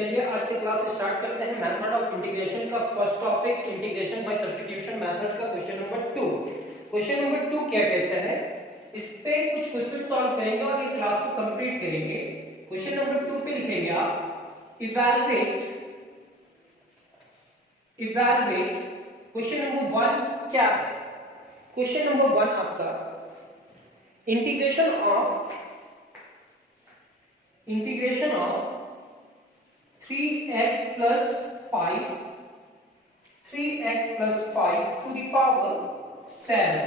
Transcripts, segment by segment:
चलिए आज की क्लास स्टार्ट करते हैं। मेथड ऑफ इंटीग्रेशन का first topic integration by substitution method का क्वेश्चन नंबर 2। क्वेश्चन नंबर 2 क्या कहता है, इस पे कुछ क्वेश्चन सॉल्व करेंगे और ये क्लास को कंप्लीट करेंगे। क्वेश्चन नंबर 2 पे लिखेंगे आप इवैल्यूएट क्वेश्चन नंबर 1 क्या है। क्वेश्चन नंबर 1 आपका integration of 3x plus 5 to the power 7।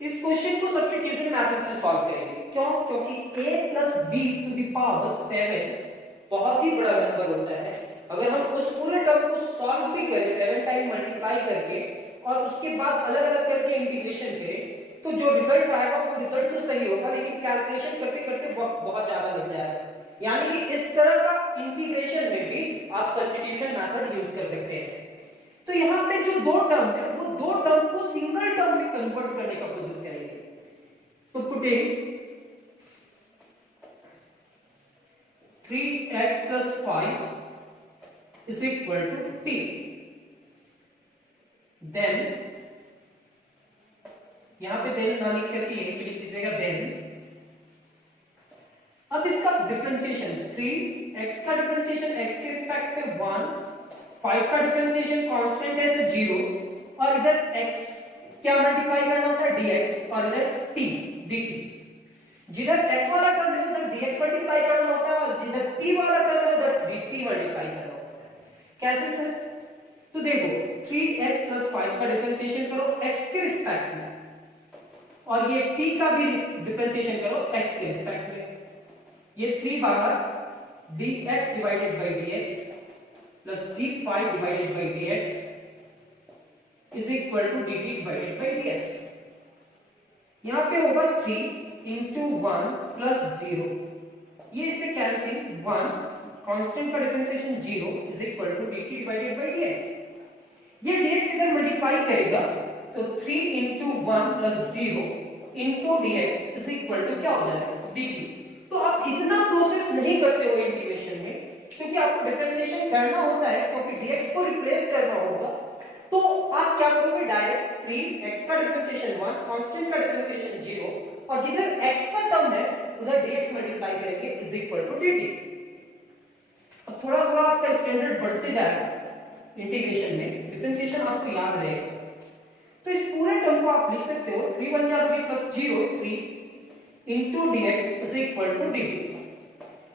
इस क्वेश्चन को सब्स्टिट्यूशन मेथड से सॉल्व करेंगे। क्यों? क्योंकि a plus b to the power 7 बहुत ही बड़ा नंबर होता है। अगर हम उस पूरे टर्म को सॉल्व भी करें 7 टाइम मल्टीप्लाई करके और उसके बाद अलग अलग करके इंटीग्रेशन करें तो जो रिजल्ट आएगा वो रिजल्ट तो सही होगा, लेकिन कैलकुलेशन करते करते वक्त बहुत ज्यादा लग जाएगा। यानी कि इस तरह का इंटीग्रेशन में भी आप सब्स्टिट्यूशन मेथड यूज कर सकते हैं। तो यहाँ पे जो दो टर्म है वो दो टर्म को सिंगल टर्म में कन्वर्ट करने का कोशिश करेंगे। तो putting 3x plus 5 is equal to t, then यहां पे देन ना लिख करके यहीं पे लिख दीजिएगा देन। अब इसका डिफरेंशिएशन 3x का डिफरेंशिएशन x के रिस्पेक्ट में 1, 5 का डिफरेंशिएशन कांस्टेंट है तो 0 और इधर x क्या मल्टीप्लाई करना होता है dx और इधर t dt। जिधर x वाला टर्म है उधर dx मल्टीप्लाई करना होता है और जिधर t वाला टर्म है उधर dt मल्टीप्लाई करना होता है। कैसे सर? तो देखो 3x plus 5 का डिफरेंशिएशन करो x के रिस्पेक्ट में और ये t का भी डिफरेंशिएशन करो x के रिस्पेक्ट में। ये 3 बार dx divided by dx plus d5 divided by dx is equal to dt divided by dx। यहां पे होगा 3 into 1 plus 0, ये इससे कैंसिल 1 कांस्टेंट का differentiation 0 is equal to dt divided by dx। ये dx इधर मल्टीप्लाई करेगा तो 3 into 1 plus 0 into dx is equal to क्या हो जाएगा dt। तो आप इतना प्रोसेस नहीं करते हो इंटीग्रेशन में, क्योंकि आपको डिफरेंशिएशन करना होता है क्योंकि dx को रिप्लेस करना होगा। तो आप क्या करोगे, डायरेक्ट 3x का डिफरेंशिएशन 1, कांस्टेंट का डिफरेंशिएशन 0 और जिधर x का टर्म है उधर dx मल्टीप्लाई करेंगे is equal to dt। अब थोड़ा थोड़ा आपका स्टैंडर्ड बढ़ते जाएगा इंटीग्रेशन में, डिफरेंशिएशन आपको याद रहेगा। तो इस पूरे टर्म को आप लिख सकते हो 3 1 या 3 plus 0 3 into dx is equal to dt।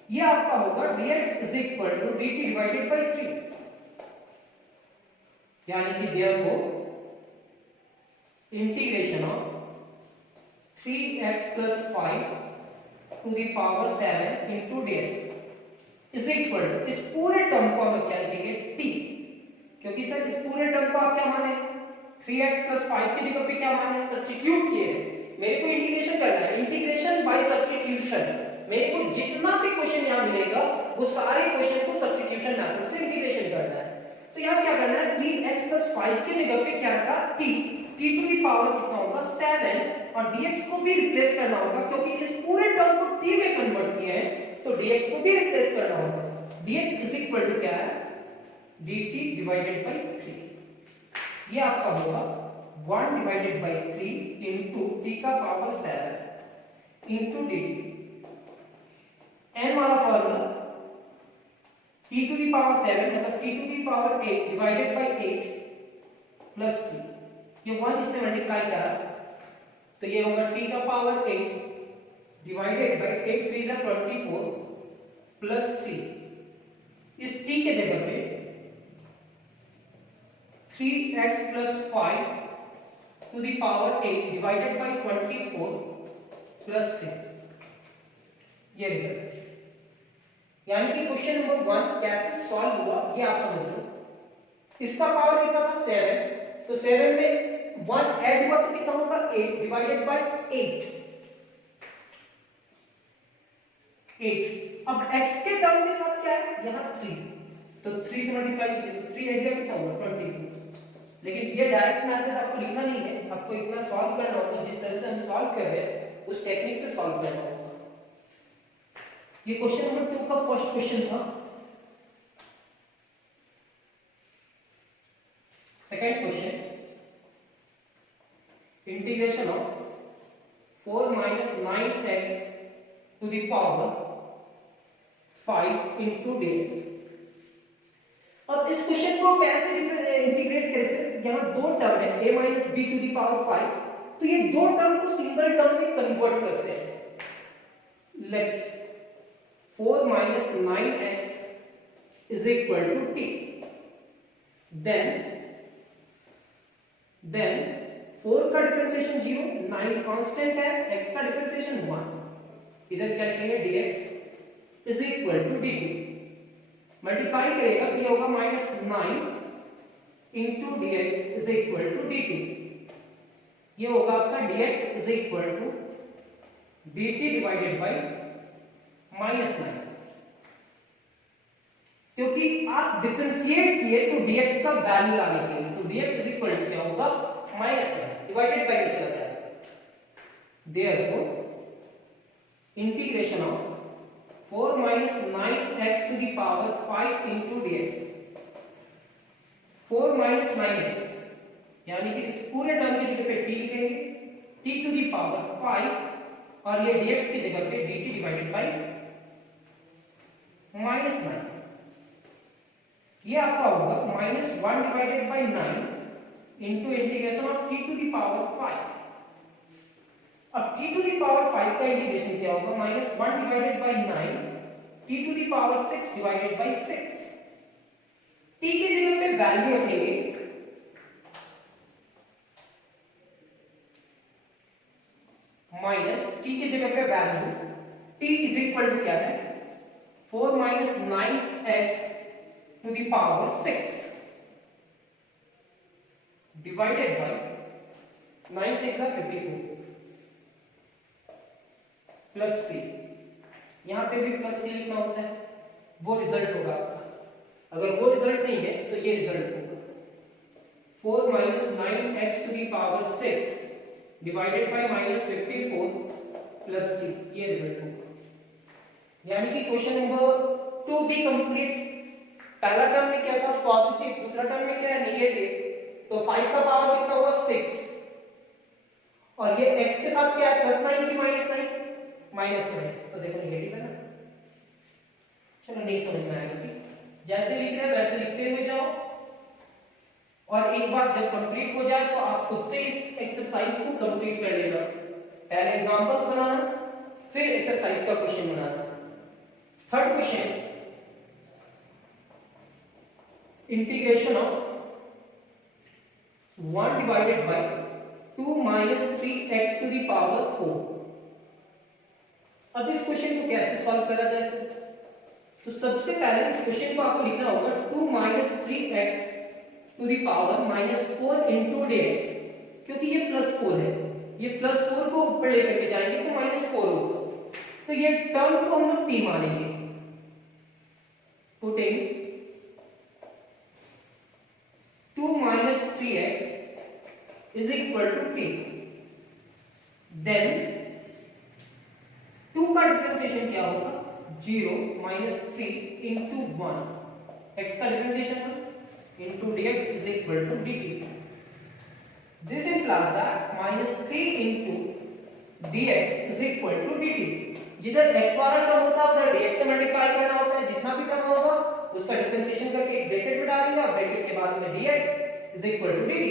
ये आपका होगा dx is equal to dt divided by 3, यानी कि therefore integration of 3x plus 5 to the power 7 into dx is equal to, इस पूरे टर्म को हम क्या लिखेंगे t, क्योंकि सर इस पूरे टर्म को आप क्या माने 3x plus 5 की जगह पे क्या माने सब्स्टिट्यूट किए। मेरे को इंटीग्रेशन करना है, इंटीग्रेशन बाय सब्स्टिट्यूशन। मेरे को जितना भी क्वेश्चन यहां मिलेगा वो सारे क्वेश्चन को सब्स्टिट्यूशन मेथड से इंटीग्रेशन करना है। तो यहां क्या करना है 3x plus 5 की जगह पे क्या रखा t टू दी पावर कितना होगा 7 और dx को भी रिप्लेस करना होगा क्योंकि इस पूरे टर्म को t में कन्वर्ट किया है तो dx को भी रिप्लेस करना होगा। dx इज इक्वल टू क्या है dt डिवाइडेड बाय 3। ये आपका होगा 1 डिवाइडेड बाय 3 into t का पावर 7 into dt। n वाला formula t to the power 7 मतलब t to the power 8 divided by 8 plus c। ये 1 इससे मल्टीप्लाई करा तो ये होगा t का पावर 8 डिवाइडेड बाय 8 3 जा 24 प्लस c। इस t के जगह पे 3x plus 5 to the power 8 divided by 24 plus 6, ये रिजल्ट। यानी कि क्वेश्चन नंबर 1 कैसे सॉल्व हुआ ये आप समझ लो। इसका पावर कितना था 7, तो 7 में 1 ऐड हुआ तो कितना होगा 8 डिवाइडेड बाय 8। अब x के टर्म के साथ क्या है यहां 3, तो 3 से मल्टीप्लाई कीजिए तो 3 एग्जैक्ट कितना होगा 24। लेकिन ये डायरेक्ट मेथड आपको लिखना नहीं है, आपको इतना सॉल्व करना होगा जिस तरह से हम सॉल्व कर रहे हैं उस टेक्निक से सॉल्व करना होगा। ये क्वेश्चन नंबर 2 का फर्स्ट क्वेश्चन था। Second question, integration of 4 minus 9x to the power 5 into dx। अब इस क्वेश्चन को कैसे इंटीग्रेट करें? यहाँ दो टर्म है a minus B to the power 5, तो ये दो टर्म को सिंगल टर्म में कन्वर्ट करते हैं। Let 4 minus 9x is equal to t. Then 4 का डिफरेंशिएशन 0, 9 कांस्टेंट है, x का डिफरेंशिएशन 1। इधर क्या लिखेंगे? dx is equal to dt। Multiply करेगा तो ये होगा -9 into dx is equal to dt। ये होगा आपका dx is equal to dt divided by -9। क्योंकि आप डिफरेंशिएट किए तो dx का वैल्यू लाने के लिए, तो dx इज इक्वल टू क्या होगा? -9 डिवाइडेड बाय में चला जाएगा। Therefore integration of 4 minus 9x to the power 5 into dx, 4 minus 9x यानी कि इस पूरे टर्म की जगह पे t लिखेंगे, t to the power 5 और ये dx की जगह पे dt डिवाइडेड बाय -9। ये आपका होगा -1 divided by 9 into integration of t to the power 5। अब t टू द पावर 5 का इंटीग्रेशन क्या होगा? -1 divided by 9 t to the power 6 divided by 6। t की जगह पे वैल्यू रखेंगे माइनस t की जगह पे value t is equal to क्या है? 4 minus 9x to the power 6 divided by 9 6 are 54 plus c। यहां पे भी प्लस c लिखना होता है, वो रिजल्ट होगा आपका। अगर वो रिजल्ट नहीं है तो ये रिजल्ट होगा 4 minus 9x to the power 6 divided by -54 plus c, ये रिजल्ट होगा। यानी कि क्वेश्चन नंबर 2 भी कंप्लीट। पहला टर्म में क्या था? पॉजिटिव, दूसरा टर्म में क्या है? नेगेटिव। तो 5 का पावर कितना होगा? 6 और ये x के साथ क्या है? +9 की -9? -9। तो देखो नेगेटिव है ना। चलो नहीं समझ में आएगा कि जैसे लिख रहे हैं वैसे लिखते हुए जाओ, और एक बार जब कंप्लीट हो जाए तो आप खुद से इस एक्सरसाइज को कंप्लीट कर लेना। पहले एग्जांपल्स बनाना, फिर एक्सरसाइज का question banana. Third question, integration of 1 divided by 2 minus 3x to the power 4। अब इस क्वेश्चन को कैसे सॉल्व करा जाए? तो सबसे पहले इस क्वेश्चन को आपको लिखना होगा 2 minus 3x to the power -4 into dx, क्योंकि ये +4 है, ये +4 को ऊपर लेकर के जाएंगे तो -4 होगा। तो ये टर्म को हम लोग t मानेंगे। Putting 2 minus 3x is equal to t, then 2 का डिफरेंशिएशन क्या होगा? 0 minus 3 into 1, x का differentiation into dx is equal to dt। This implies that -3 into dx is equal to dt। जिधर x वाला टर्म होता है उधर dx से मल्टीप्लाई करना होता है, जितना भी टर्म होगा उसका डिफरेंशिएशन करके एक ब्रैकेट में डालेंगे और ब्रैकेट के बाद में dx is equal to dt।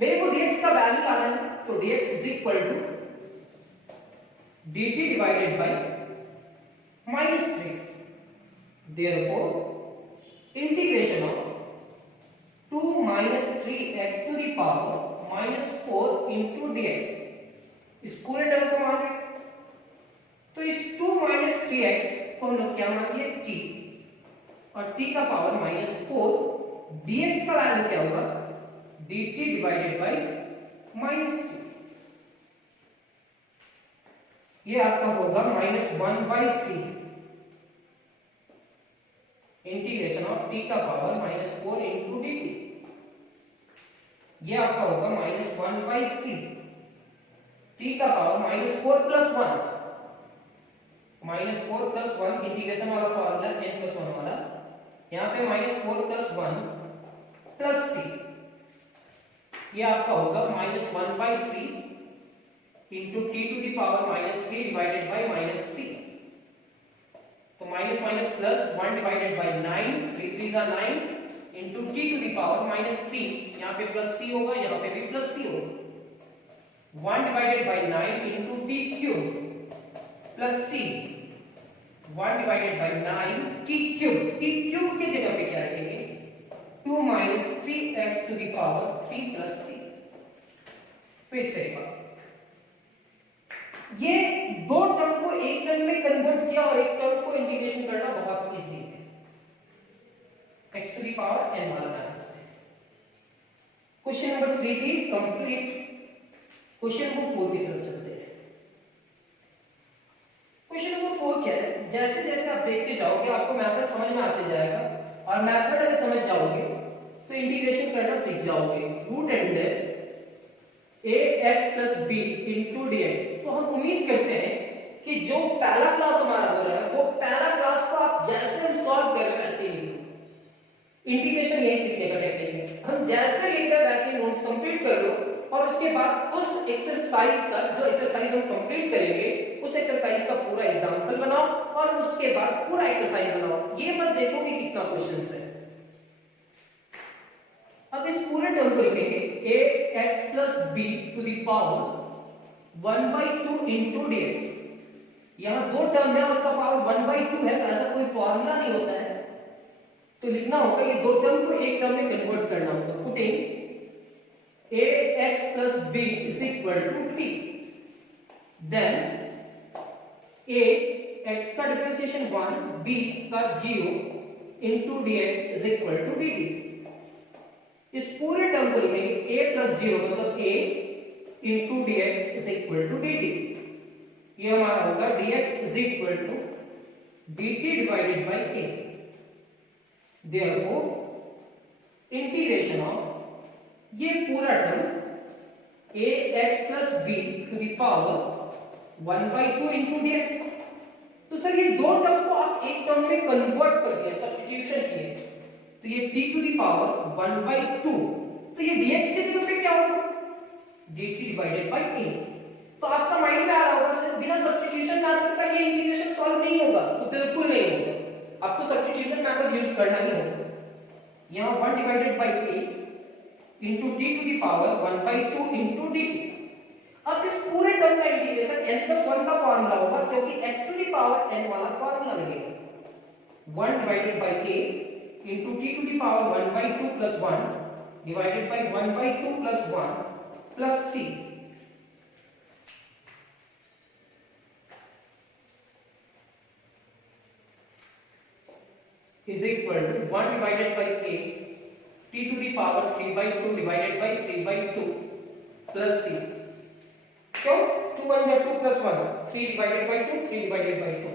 मेरे को dx का वैल्यू लाना है, तो dx is equal to dt divided by -3। Therefore integration of 2 minus 3x to the power -4 into dx, इस पूरे टर्म को मान लें। तो इस 2 minus 3x को हम लोग क्या मानेंगे? t, और t का पावर -4, dx का वैल्यू क्या होगा? dt divided by -3। ये आपका होगा -1/3 इंटीग्रेशन ऑफ t का पावर -4 into dt। ये आपका होगा -1/3 t का पावर -4 + 1 -4 + 1 इंटीग्रेशन वाला फॉर्मूला n+1 वाला, यहाँ पे -4 + 1 + c, ये आपका होगा -1/3 into t to the power -3 divided by -3, तो minus minus plus 1 divided by 9, 3 3 का 9 into t to the power -3, यहाँ पे प्लस c होगा, यहाँ पे भी प्लस c होगा, 1 divided by 9 into t cube plus c, 1 divided by 9 t cube की जगह पे क्या रखेंगे 2 - 3x to the power 3 + c। फिर से एक बार, ये दो टर्म को एक टर्म में कन्वर्ट किया और एक टर्म को इंटीग्रेशन करना बहुत इजी है x to the power n वाला मैथड से। क्वेश्चन नंबर 3 भी कंप्लीट। क्वेश्चन नंबर 4 की तरफ चलते हैं। क्वेश्चन नंबर 4 क्या है, जैसे जैसे आप देखते जाओगे आपको मेथड समझ में आते जाएगा, और मेथड अगर समझ जाओगे तो इंटीग्रेशन करना सीख जाओगे। Root and ax + b into dx, तो हम उम्मीद करते हैं कि जो पहला क्लास हमारा हो रहा है वो पहला क्लास को आप जैसे हम सॉल्व कर रहे हैं वैसे ही लिखो। इंटीग्रेशन यही सीखने का टेक्निक है, हम जैसे लिख रहे हैं वैसे ही नोट्स कंप्लीट कर लो, और उसके बाद उस एक्सरसाइज का जो एक्सरसाइज हम कंप्लीट करेंगे उस एक्सरसाइज का पूरा एग्जांपल बनाओ और उसके बाद पूरा एक्सरसाइज बनाओ। ये मत देखो कि कितना क्वेश्चंस है। अब इस पूरे टर्म को लिखेंगे ax + b to the power 1/2 into dx। यहां दो टर्म है, उसका पावर 1/2 है, तो ऐसा कोई फॉर्मूला नहीं होता है, तो लिखना होगा ये दो टर्म को एक टर्म में कन्वर्ट करना होगा। Putting ax + b = t, then a x का डिफरेंशिएशन 1, b का 0 into dx = dt। इस पूरे टर्म को लिखेंगे a + 0 मतलब a into dx = dt। ये हमारा होगा dx = dt divided by a। Therefore integration of ये पूरा term ax + b to the power 1/2 into dx। तो सर ये दो टर्म को आप एक टर्म में कन्वर्ट कर दिया, सब्स्टिट्यूशन किए, तो ये t to the power 1/2, तो ये dx की जगह पे क्या होगा dt divided by a। तो आपका माइंड में आ रहा होगा सर बिना सब्स्टिट्यूशन मेथड का ये इंटीग्रेशन सॉल्व नहीं होगा, तो बिल्कुल नहीं होगा, आपको सब्स्टिट्यूशन मेथड यूज करना ही होगा। यहां 1 divided bye a into t to the power 1/2 into dt। अब इस पूरे टर्म का इंटीग्रेशन n+1 का फार्मूला होगा, क्योंकि x to the power n वाला फार्मूला लगेगा। 1 divided bye a into t to the power 1/2 + 1 divided by 1/2 + 1 plus c is equal to 1 divided by a t to the power 3/2 divided by 3/2 plus c। क्यों 2 1 2 plus 1, 3 divided by 2, 3 divided by 2,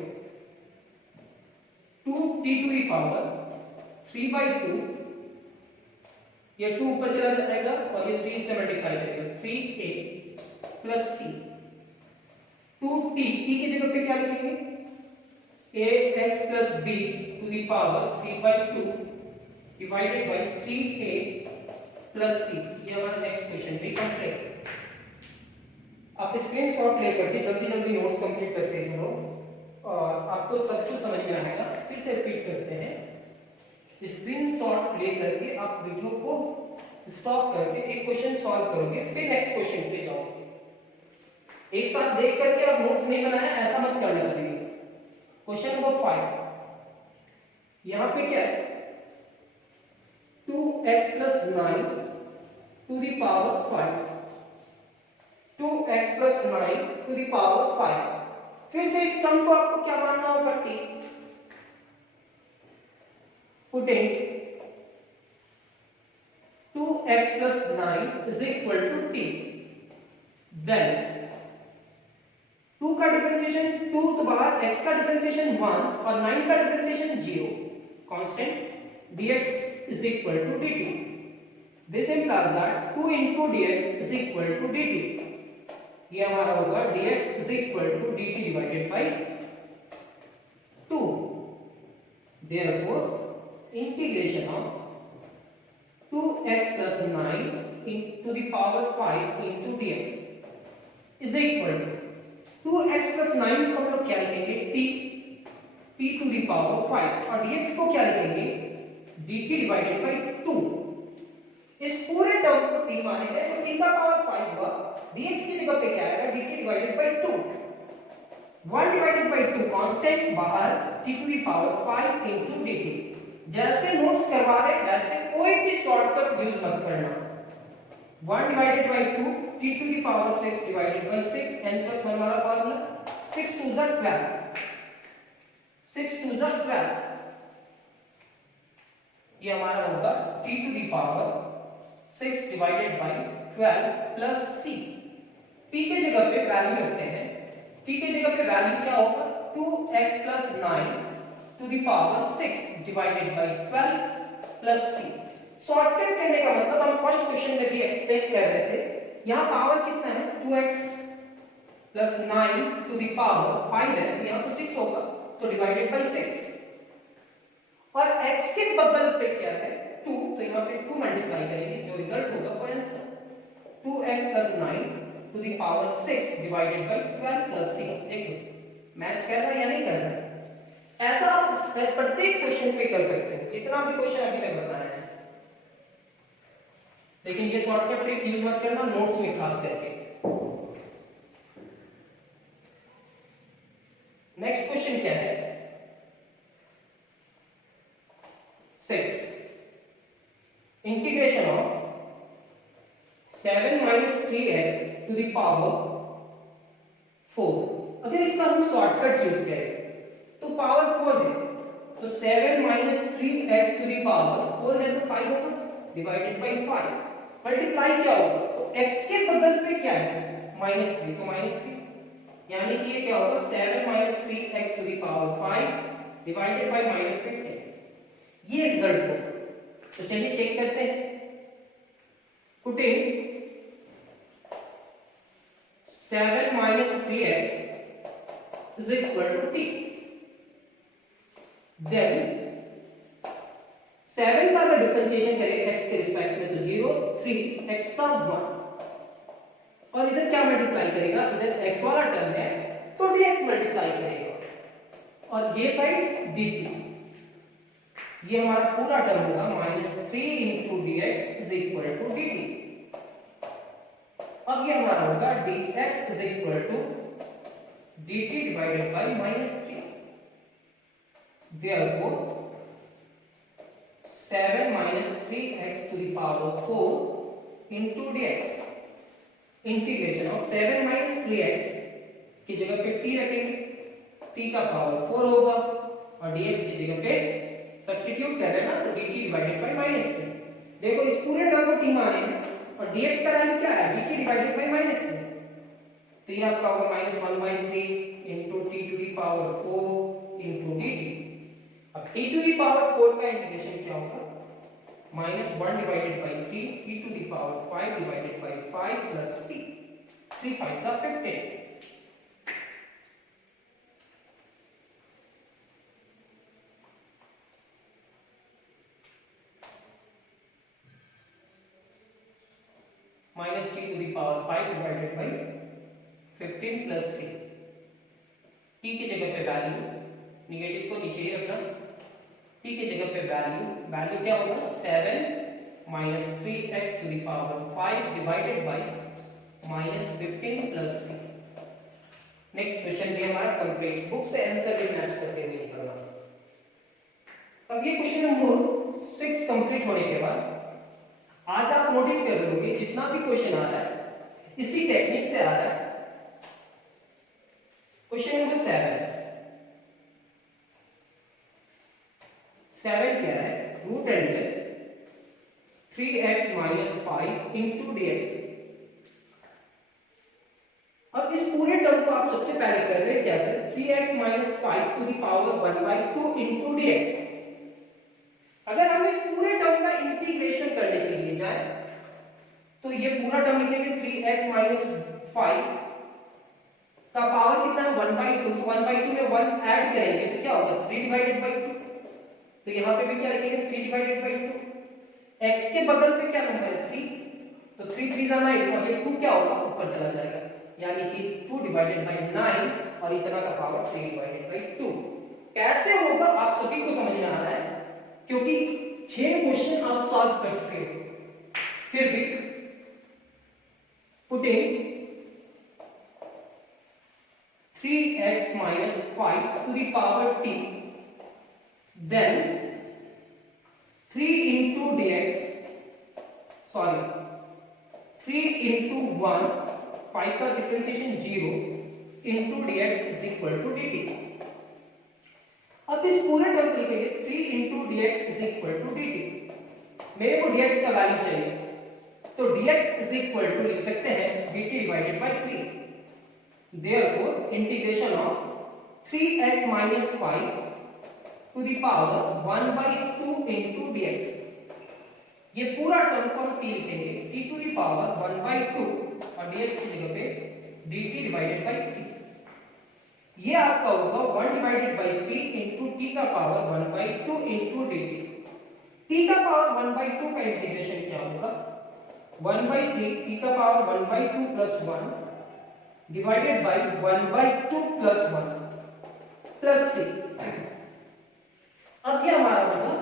2 t to the power 3/2, ये 2 ऊपर चला जाएगा और ये 3 से multiply करेगा, 3a plus c। 2t की जगह पे क्या लिखेंगे ax + b to the power 3/2 divided by 3a plus c। ये हमारा नेक्स्ट क्वेश्चन भी कंप्लीट। आप स्क्रीनशॉट लेकर के जल्दी जल्दी नोट्स कंप्लीट करते चलो, और आपको सब कुछ समझ में आएगा। फिर से रिपीट करते हैं, स्क्रीनशॉट लेकर के आप वीडियो को स्टॉप करके एक क्वेश्चन सॉल्व करोगे, फिर नेक्स्ट क्वेश्चन पे जाओगे। एक साथ देख करके आप नोट्स नहीं बनाया, ऐसा मत करना कभी। क्वेश्चन नंबर 5, यहां पे क्या है 2x + 9 to the power 5, 2x + 9 to the power 5। फिर से इस टर्म को आपको क्या मानना होगा t, putting 2x + 9 = t, then 2 का डिफरेंशिएशन 2 तो बाहर, x का डिफरेंशिएशन 1 और 9 का differentiation 0, constant dx = dt। This implies that 2 into dx = dt। ये हमारा होगा dx = dt divided by Therefore integration of 2x plus 9 to the power 5 into dx is equal to 2x plus 9 को हम लोग क्या लिखेंगे t to the power 5 और dx को क्या लिखेंगे dt divided by 2। इस पूरे टर्म को t मानेंगे तो t का पावर 5 हुआ, dx की जगह पे क्या आएगा dt divided by 2। 1 divided by 2 constant बाहर t to the power 5 into dt। जैसे नोट्स करवा रहे वैसे कोई भी शॉर्टकट यूज मत करना। 1 divided by 2 t to the power 6 divided by 6 n plus 1 वाला फॉर्मूला 6 2 is 12 6 2 is 12 ये हमारा होगा t to the power 6 divided by 12 plus c। p के जगह पे वैल्यू रखते हैं, p के जगह पे वैल्यू क्या होगा 2x plus 9 to the power 6 divided by 12 plus c। Shortcut कहने का मतलब हम फर्स्ट क्वेश्चन में भी एक्सप्लेन कर रहे थे, यहाँ पावर कितना है 2x plus 9 to the power 5 है तो यहाँ तो 6 होगा तो डिवाइडेड बाय 6 और x के बगल पे क्या है 2 तो यहाँ पे 2 मल्टीप्लाई करेंगे जो रिजल्ट होगा वो answer 2x plus 9 to the power 6 divided by 12 plus c। देखो मैच कर रहा है या नहीं कर रहा है। ऐसा आप प्रत्येक क्वेश्चन पे कर सकते हैं जितना भी क्वेश्चन अभी तक बताया है, लेकिन ये शॉर्टकट ट्रिक यूज मत करना नोट्स में खास करके। नेक्स्ट क्वेश्चन क्या है 6 integration of 7 minus 3x to the power 4। अगर इसका हम शॉर्टकट यूज करें तो पावर 4 है तो 7 minus 3x to the power 4 है तो 5 होगा डिवाइडेड बाय 5 मल्टीप्लाई क्या होगा तो x के बगल पे क्या है -3 तो -3 यानी कि ये क्या होगा 7 minus 3x to the power 5 divided by -15 ये रिजल्ट होगा। तो चलिए चेक करते हैं। Put in 7 minus 3x is equal to t। Then 7 का अगर डिफरेंशिएशन करें x के रिस्पेक्ट में तो 0 3 x का 1 और इधर क्या मल्टीप्लाई करेगा इधर x वाला टर्म है तो dx मल्टीप्लाई करेगा और ये साइड dt ये हमारा पूरा टर्म होगा -3 into dx is equal to dt। अब ये हमारा होगा dx is equal to dt divided by -3। Therefore 7 minus 3x to the power 4 into dx integration of 7 minus 3x की जगह पे t रखेंगे t का पावर 4 होगा और dx की जगह पे सब्स्टिट्यूट कर रहे हैं ना तो dt डिवाइडेड बाय -3। देखो इस पूरे टर्म को t माने हैं और dx का वैल्यू क्या है dt डिवाइडेड बाय -3 तो ये आपका होगा -1/3 into t to the power 4 into dt। अब t to the power 4 का इंटीग्रेशन क्या होगा -1 divided by 3 t to the power 5 divided by 5 plus c 3 5s are 15। minus t to the power 5 divided by 15 plus c। t की जगह पे value negative को नीचे ही रखना, t की जगह पे वैल्यू क्या होगा 7 minus 3x to the power 5 divided by minus 15 plus c। Next question भी हमारा कंप्लीट बुक से आंसर भी मैच करते हुए निकलना। अब ये क्वेश्चन नंबर 6 कंप्लीट होने के बाद आज आप नोटिस कर रहे होंगे जितना भी क्वेश्चन आ रहा है इसी टेक्निक से आ रहा है। क्वेश्चन नंबर 7 क्या है root under 3x minus 5 into dx। अब इस पूरे टर्म को आप सबसे पहले कर रहे हैं कैसे 3x minus 5 to the power 1/2 into dx। अगर हम इस पूरे टर्म का इंटीग्रेशन करने के लिए जाए तो ये पूरा टर्म लिखेंगे 3x minus 5 का पावर कितना है 1/2 तो 1/2 में 1 ऐड करेंगे तो क्या होगा 3 divided by 2 तो यहाँ पे भी क्या लिखेंगे 3 डिवाइडेड बाई 2। x के बगल पे क्या नंबर है 3, तो 3 3 जा 9 और ये 2 क्या होगा ऊपर चला जाएगा, यानी कि 2 डिवाइडेड बाई 9 और इतना का पावर 3 डिवाइडेड बाई 2। कैसे होगा आप सभी को समझ में आ रहा है, क्योंकि 6 क्वेश्चन आप सॉल्व कर चुके हो। फिर भी putting 3x minus 5 to the power t, then 3 into dx, sorry 3 into 1, 5 का differentiation 0 into dx is equal to dt। अब इस पूरे टर्म को लिखेंगे 3 into dx is equal to dt। मेरे को dx का वैल्यू चाहिए, तो dx is equal to लिख सकते हैं dt divided by 3। Therefore, integration of 3x minus 5 to the power 1 by 2 into dx, ये पूरा टर्म को हम t लिखेंगे t to the power 1 by 2 और dx की जगह पे dt divided by 3। ये आपका होगा 1 divided by 3 into t का power 1 by 2 into dt। t का पावर 1 by 2 का इंटीग्रेशन क्या होगा 1 by 3 t का power 1 by 2 plus 1 divided by 1 by 2 plus 1 plus c। अब ये हमारा होगा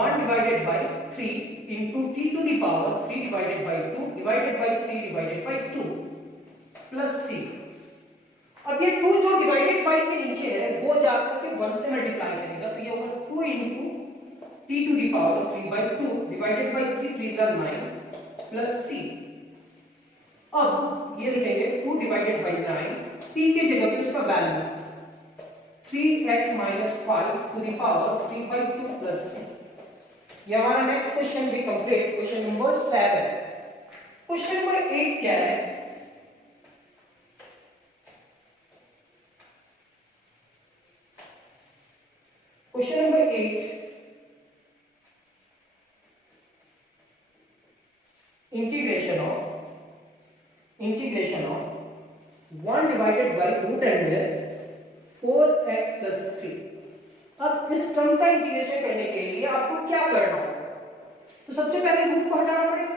1 divided by 3 into t to the power 3 divided by 2 divided by 3 divided by 2 plus c। अब ये 2 जो डिवाइडेड बाय के नीचे है वो जाकर के 1 से मल्टीप्लाई करेगा, तो ये होगा 2 into t to the power 3 by 2 divided by 3 3 is 9 plus c। अब ये लिखेंगे 2 डिवाइडेड बाई 9, t की जगह पे उसका value 3x minus 5 to the power 3 by 2 plus c। ये हमारा नेक्स्ट क्वेश्चन भी complete, question number 7। Question number 8 क्या है, question number 8 integration of 1 divided by root under 4x plus 3। अब इस टर्म का इंटीग्रेशन करने के लिए आपको क्या करना होगा, तो सबसे पहले रूट को हटाना पड़ेगा,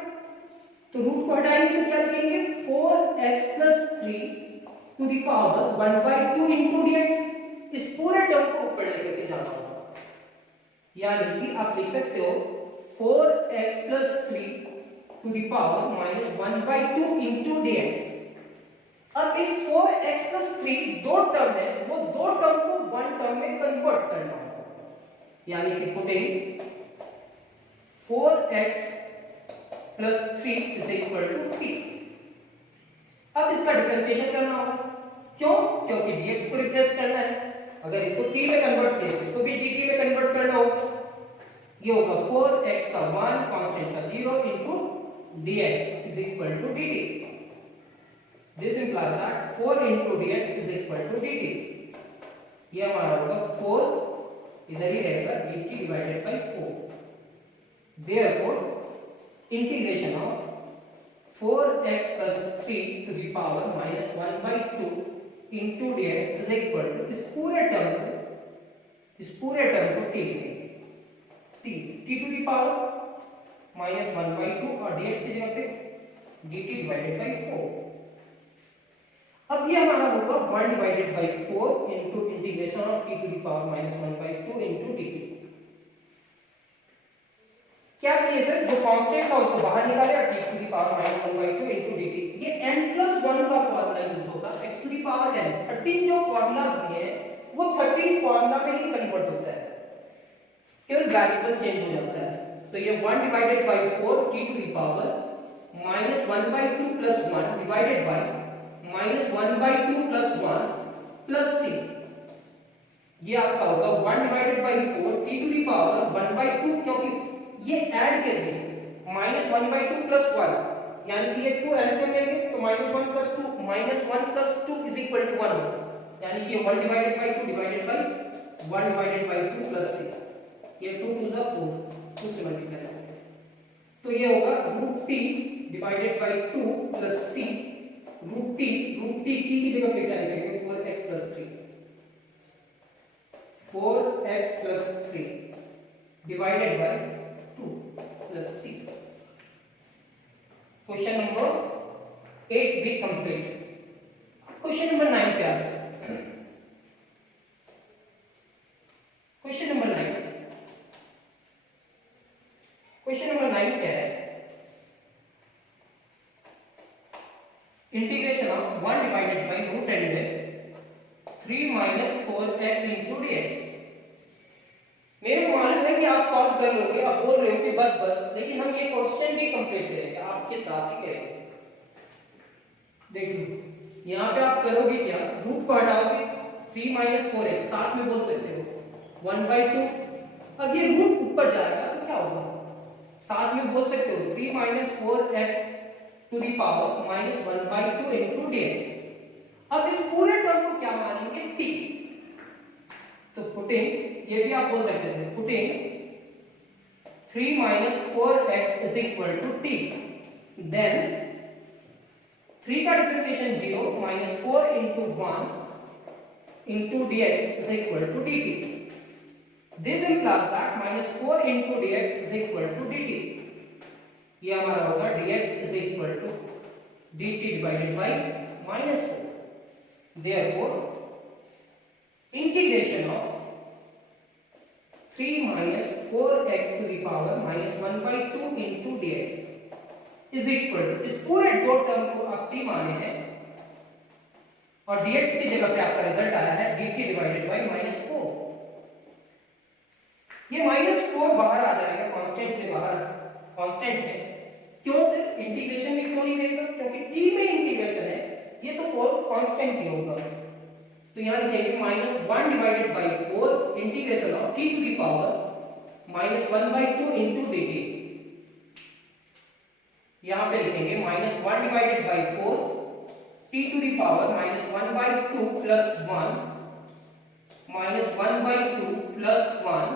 तो रूट को हटाएंगे तो क्या लिखेंगे 4x plus 3 to the power 1 by 2 into dx। इस पूरे टर्म को ऊपर लेकर जाना होगा, यानी कि आप लिख सकते हो 4x plus 3 to the power minus 1 by 2 into dx। अब इस 4x plus 3 दो टर्म है, वो दो टर्म को वन टर्म में कन्वर्ट करना होगा, यानी कि putting 4x plus 3 is equal to t। अब इसका डिफरेंशिएशन करना होगा, क्यों, क्योंकि dx को रिप्लेस करना है, अगर इसको t में कन्वर्ट किया इसको भी dt में कन्वर्ट करना होगा। ये होगा 4x का 1 कांस्टेंट का 0 into dx is equal to dt। This implies that 4 into dx is equal to dt। ये हमारा होगा 4 इधर ही रहेगा dt divided by 4। Therefore, integration of 4x plus 3 to the power minus 1 by 2 into dx is equal to इस पूरे term को t लिखेंगे, t to the power minus 1 by 2 और dx की जगह पे dt divided by 4। अब ये हमारा होगा 1 divided by 4 into integration of t to the power minus 1 by 2 into dt। क्या किए सर, जो कांस्टेंट था उसको बाहर निकाले और t to the power minus 1 by 2 into dt। ये n+1 का फार्मूला यूज होगा, x to the power n। 13 जो फार्मूलाज दिए हैं वो 13 फार्मूला में ही कन्वर्ट होता है, केवल वेरिएबल चेंज हो जाता है। तो ये 1 divided by 4 t to the power minus 1 by 2 plus 1 divided by minus 1 by 2 plus 1 plus c। ये आपका होगा 1 divided by 4 t to the power 1 by 2, क्योंकि ये ऐड करेंगे minus 1 by 2 plus 1, यानी कि ये 2 एलसीएम लेंगे तो minus 1 plus 2 minus 1 plus 2 is equal to 1 होगा, यानी कि 1 divided by 2 divided by 1 divided by 2 plus c। ये 2 2 is 4, 2 से मल्टीप्लाई करेंगे तो ये होगा root T divided by 2 plus C. Root T की जगह पे क्या लिखेंगे 4x plus 3, 4 4x plus 3 divided by 2 plus c. Question number 8 भी कंप्लीट। क्वेश्चन नंबर 9 पे आते हैं। क्वेश्चन नंबर 9 क्या है? Integration of 1 divided by root and 3 minus 4x into dx। मेरे को मालूम है कि आप सॉल्व कर लोगे, आप बोल रहे हो कि बस, लेकिन हम ये क्वेश्चन भी कंप्लीट करेंगे, आपके साथ ही करेंगे। देखो यहाँ पे आप करोगे क्या, रूट को हटाओगे, 3 minus 4x साथ में बोल सकते हो 1/2। अब ये रूट ऊपर जाएगा तो क्या होगा, साथ में बोल सकते हो 3 minus 4x to the power minus 1/2 into dx। अब इस पूरे टर्म को क्या मानेंगे, t। तो पुटिंग, ये भी आप बोल सकते थे, putting 3 minus 4x is equal to t, then 3 का differentiation 0 minus 4 into 1 into dx is equal to dt। This implies that minus 4 into dx is equal to dt। ये हमारा होगा dx is equal to dt divided by minus 4। Therefore, integration of 3 minus 4x to the power minus 1/2 into dx is equal to, इस पूरे दो term को आप t माने हैं और dx की जगह पे आपका रिजल्ट आया है dt डिवाइडेड बाय -4। ये -4 बाहर आ जाएगा, कांस्टेंट से बाहर, कांस्टेंट है। क्यों सर, इंटीग्रेशन में क्यों नहीं रहेगा, क्योंकि t में इंटीग्रेशन है, ये तो 4 कांस्टेंट ही होगा। तो यहां लिखेंगे -1 divided by 4 integration of t to the power -1/2 into dt। यहां पे लिखेंगे -1 divided by 4 t to the power -1/2 plus 1 -1/2 plus 1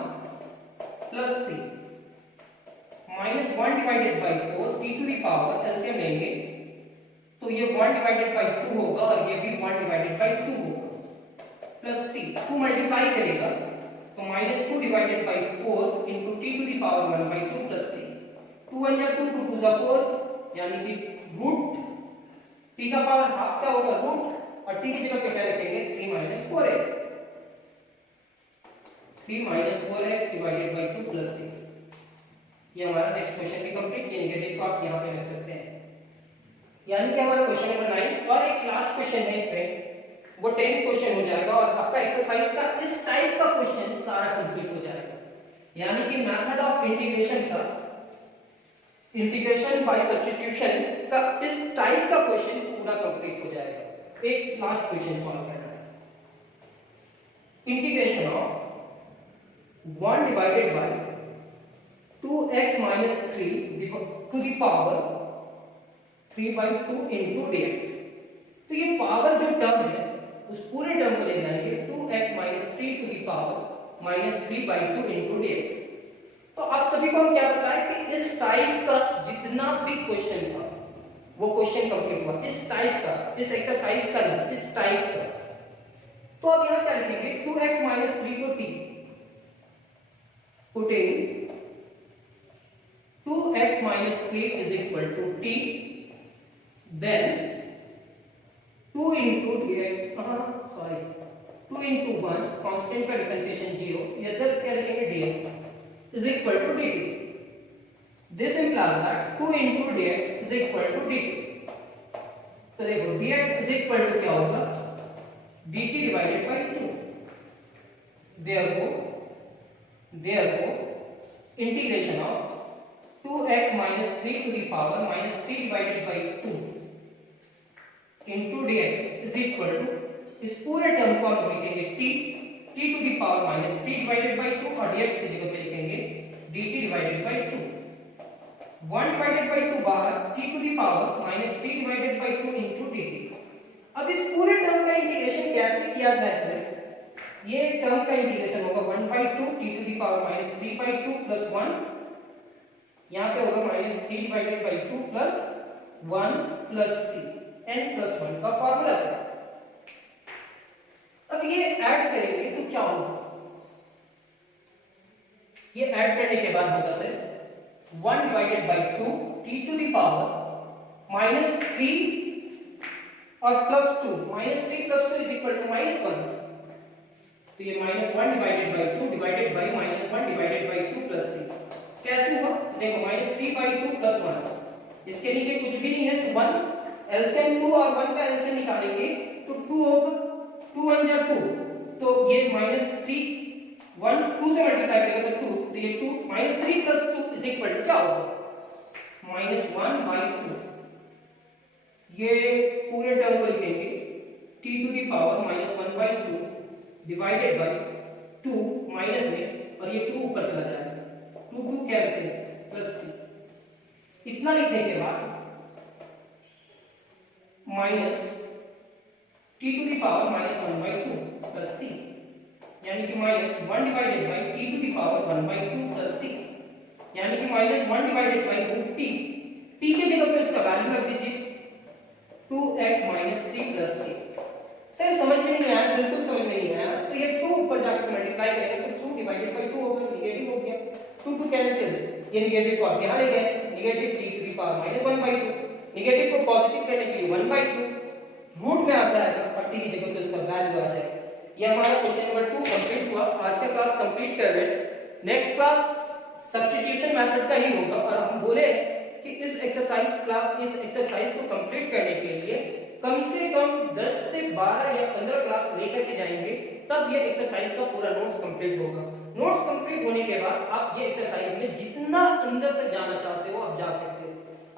plus c। -1 divided by 4 t to the power, LCM लेंगे तो ये 1 डिवाइडेड बाय 2 होगा और ये भी 1 डिवाइडेड बाय 2 होगा, प्लस c। 2 मल्टीप्लाई करेगा तो -2 divided by 4 into t to the power 1/2 plus c। 2 1 जा 2, 2 2 जा 4, यानी कि रूट t का पावर हाफ क्या होगा, रूट, और t की जगह पे क्या रखेंगे 3 minus 4x। 3 minus 4x divided by 2 plus c। ये हमारा नेक्स्ट क्वेश्चन भी कंप्लीट। ये नेगेटिव को आप यहां पे रख सकते हैं, यानी कि हमारा क्वेश्चन नंबर 9 और एक लास्ट क्वेश्चन है इसमें, वो 10 क्वेश्चन हो जाएगा और आपका एक्सरसाइज का इस टाइप का क्वेश्चन सारा कंप्लीट हो जाएगा। यानी कि मेथड ऑफ इंटीग्रेशन का, इंटीग्रेशन बाय सब्स्टिट्यूशन का इस टाइप का क्वेश्चन पूरा कंप्लीट हो जाएगा। एक लास्ट क्वेश्चन सॉल्व करना है, integration of 1 divided bye 2x minus 3 to the power 3/2 into dx। तो ये पावर जो टर्म है उस पूरे टर्म को ले जाएंगे 2x minus 3 to the power minus 3/2 into dx। तो आप सभी को हम क्या बताएं कि इस टाइप का जितना भी क्वेश्चन था वो क्वेश्चन कंप्लीट हुआ, इस टाइप का, इस एक्सरसाइज का नहीं, इस टाइप का। तो अब यहां क्या लिखेंगे, 2x minus 3 को t, putting 2x minus 3 is equal to t, then 2 into dx, 2 into 1 constant का डिफरेंशिएशन 0, इधर क्या लिखेंगे dx is equal to dt। This implies that 2 into dx is equal to dt। तो देखो dx is equal to क्या होगा, dt divided by 2। Therefore integration of 2x minus 3 to the power minus 3 divided by 2 into dx is equal to, इस पूरे term को हम लिखेंगे t to the power minus 3 divided by 2 और dx की जगह पे लिखेंगे dt divided by 2। 1 divided by 2 बाहर, t to the power minus 3 divided by 2 into dt। अब इस पूरे टर्म का इंटीग्रेशन कैसे किया जाए सर, ये टर्म का इंटीग्रेशन होगा 1/2 t to the power minus 3/2 plus 1, यहाँ पे होगा -3 divided by 2 plus 1 plus c, n plus 1 का फार्मूला से। अब ये ऐड करेंगे तो क्या होगा, ये ऐड करने के बाद होगा sir 1 divided by 2 t to the power -3 और +2 -3 + 2 इज इक्वल टू -1। तो ये -1 divided by 2 divided by -1 divided by 2 + 6 कैसे हुआ देखो -3/2 + 1 इसके नीचे कुछ भी नहीं है तो 1 एलसीएम 2 और 1 का एलसीएम निकालेंगे तो 2 होगा 2 1 जा 2 तो ये -3 1 2 से मल्टीप्लाई करेगा तो 2 तो ये 2 -3 + 2 इज इक्वल टू क्या होगा -1/2 ये पूरे टर्म को लिखेंगे t to the power -1/2 divided by 2 minus में और ये 2 ऊपर चला जाएगा 2 2 कैंसिल प्लस c इतना लिखने के बाद minus t to the power -1/2 plus c यानी कि -1 divided by t to the power 1/2 plus c यानी कि -1 डिवाइडेड बाय √t t के जगह पे उसका वैल्यू रख दीजिए 2x - 3 प्लस c सर समझ में नहीं आया बिल्कुल समझ में नहीं आया तो ये 2 ऊपर जाकर मल्टीप्लाई करेंगे तो 2 डिवाइडेड बाय 2 होगा नेगेटिव हो गया 2 2 कैंसिल ये नेगेटिव को आप यहां ले गए negative t to the power -1/2 negative को पॉजिटिव करने के लिए 1/2 रूट में आ जाएगा 30 की जगह पे उसका वैल्यू आ जाएगा ये हमारा क्वेश्चन नंबर 2 कंप्लीट हुआ आज का क्लास कंप्लीट कर रहे हैं नेक्स्ट क्लास सब्स्टिट्यूशन मेथड का ही होगा और हम बोले कि इस एक्सरसाइज को कंप्लीट करने के लिए कम से कम 10 से 12 या 15 क्लास लेकर के जाएंगे तब ये एक्सरसाइज का पूरा नोट्स कंप्लीट होगा नोट्स कंप्लीट होने के बाद आप ये एक्सरसाइज में जितना अंदर तक जाना चाहते हो आप जा सकते हो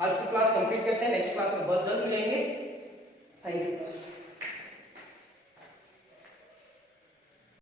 आज की क्लास कंप्लीट करते हैं नेक्स्ट क्लास में बहुत जल्द मिलेंगे थैंक यू।